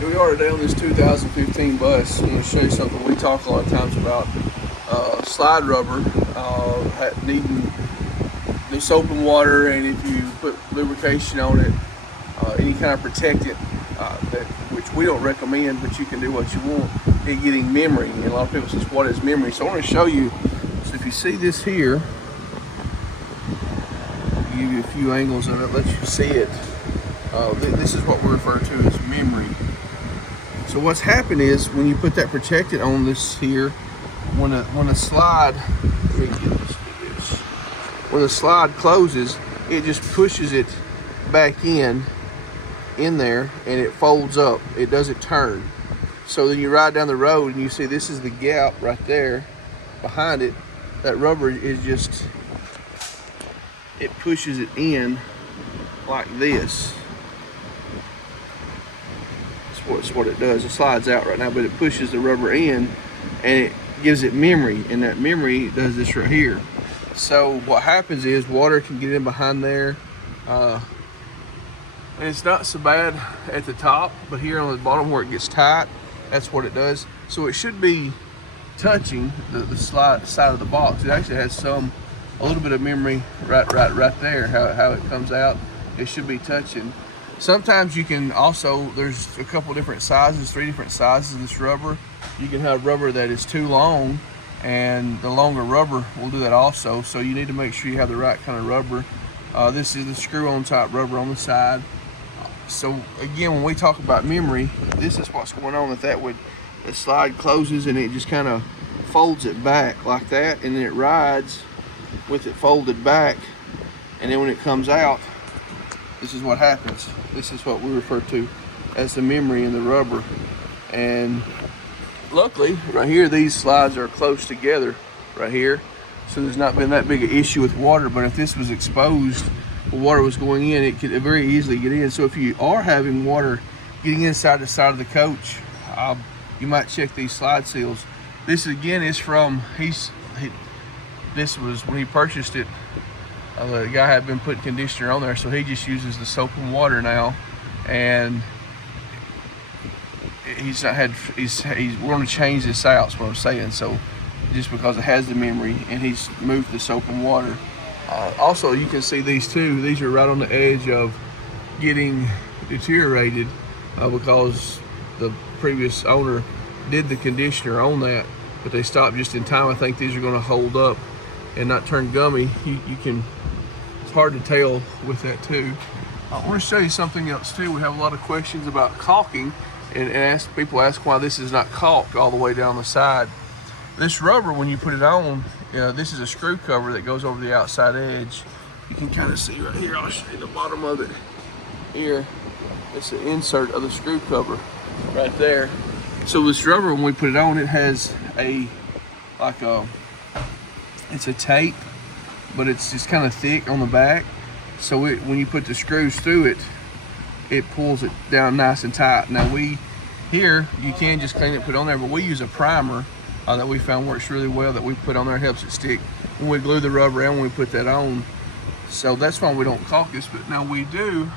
Here we are today on this 2015 bus. I'm going to show you something we talk a lot of times about. Slide rubber needing new soap and water, and if you put lubrication on it, any kind of protectant, which we don't recommend, but you can do what you want, it getting memory. And a lot of people says, what is memory? So I want to show you. So if you see this here, I'll give you a few angles of it, let you see it. This is what we refer to as memory. So what's happened is when you put that protectant on this here, when a slide, when the slide closes, it just pushes it back in there, and it folds up. It doesn't turn. So then you ride down the road and you see this is the gap right there behind it. That rubber is just, it pushes it in like this. That's what it does. It slides out right now, but it pushes the rubber in and it gives it memory, and that memory does this right here. So what happens is water can get in behind there, and it's not so bad at the top, but here on the bottom where it gets tight, that's what it does. So it should be touching the side of the box. It actually has a little bit of memory right there, how it comes out. It should be touching. Sometimes you can also, there's a couple different sizes, 3 different sizes of this rubber. You can have rubber that is too long, and the longer rubber will do that also. So you need to make sure you have the right kind of rubber. This is the screw-on type rubber on the side. So again, when we talk about memory, this is what's going on. The slide closes and it just kind of folds it back like that, and then it rides with it folded back, and then when it comes out, this is what happens. This is what we refer to as the memory in the rubber. And luckily, right here, these slides are close together right here. So there's not been that big an issue with water, but if this was exposed, the water was going in, it could very easily get in. So if you are having water getting inside the side of the coach, you might check these slide seals. This again is from, this was when he purchased it. The guy had been putting conditioner on there, so he just uses the soap and water now, and he's we're going to change this out, is what I'm saying. So just because it has the memory, and he's moved the soap and water. Also, you can see these two. These are right on the edge of getting deteriorated because the previous owner did the conditioner on that, but they stopped just in time. I think these are going to hold up and not turn gummy. You can, it's hard to tell with that too. I want to show you something else too. We have a lot of questions about caulking, and people ask why this is not caulked all the way down the side. This rubber, when you put it on, this is a screw cover that goes over the outside edge. You can kind of see right here, I'll show you the bottom of it here. It's the insert of the screw cover right there. So this rubber, when we put it on, it has it's a tape, but it's just kind of thick on the back. So when you put the screws through it, it pulls it down nice and tight. Now here, you can just clean it, put it on there, but we use a primer that we found works really well that we put on there. It helps it stick when we glue the rubber and when we put that on. So that's why we don't caulk this, but now we do.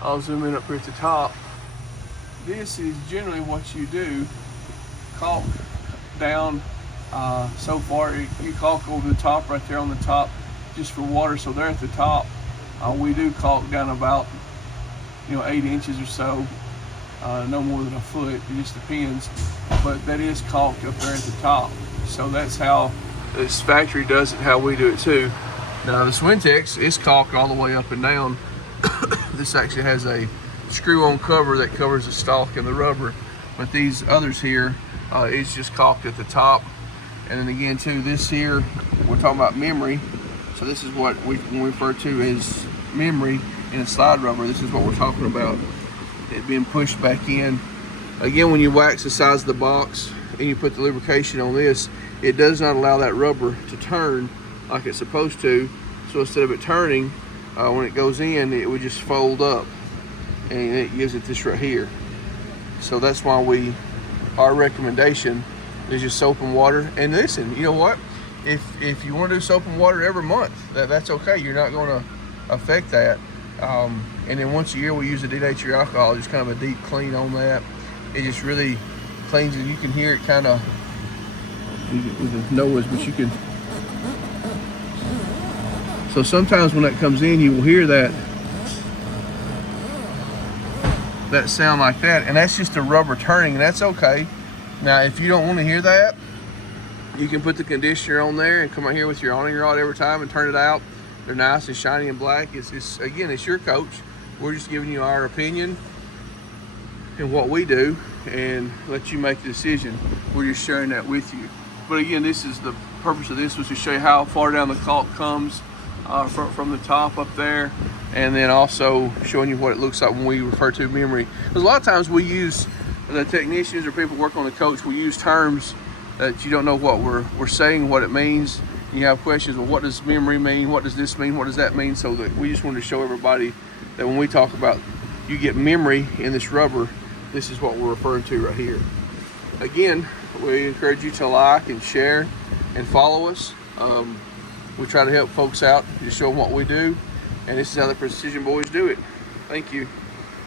I'll zoom in up here at the top. This is generally what you do. Caulk down so far. You caulk over the top right there on the top just for water. So there at the top, we do caulk down about 8 inches or so, no more than a foot. It just depends, but that is caulked up there at the top. So that's how this factory does it, how we do it too. Now the Swintex is caulked all the way up and down. This actually has a screw-on cover that covers the stalk and the rubber, but these others here, it's just caulked at the top. And then again too, this here, we're talking about memory. So this is what we refer to as memory in a slide rubber. This is what we're talking about, it being pushed back in. Again, when you wax the sides of the box and you put the lubrication on this, it does not allow that rubber to turn like it's supposed to. So instead of it turning, when it goes in, it would just fold up, and it gives it this right here. So that's why our recommendation is just soap and water. And listen, you know what? If you want to do soap and water every month, that's okay. You're not going to affect that. And then once a year we use a denatured alcohol, just kind of a deep clean on that. it just really cleans it. You can hear it kind of with the noise, but you can. So sometimes when that comes in, you will hear that sound like that, and that's just the rubber turning, and that's okay. Now, if you don't want to hear that, you can put the conditioner on there and come out here with your awning rod every time and turn it out. They're nice and shiny and black. Again, it's your coach. We're just giving you our opinion and what we do, and let you make the decision. We're just sharing that with you. But again, this is the purpose of this, was to show you how far down the caulk comes from the top up there, and then also showing you what it looks like when we refer to memory. Because a lot of times we use, the technicians or people working on the coach, we use terms that you don't know what we're saying, what it means. You have questions, well, what does memory mean? What does this mean? What does that mean? So that we just wanted to show everybody that when we talk about you get memory in this rubber, this is what we're referring to right here. Again, we encourage you to like and share and follow us. We try to help folks out, just show them what we do, and this is how the Precision Boys do it. Thank you.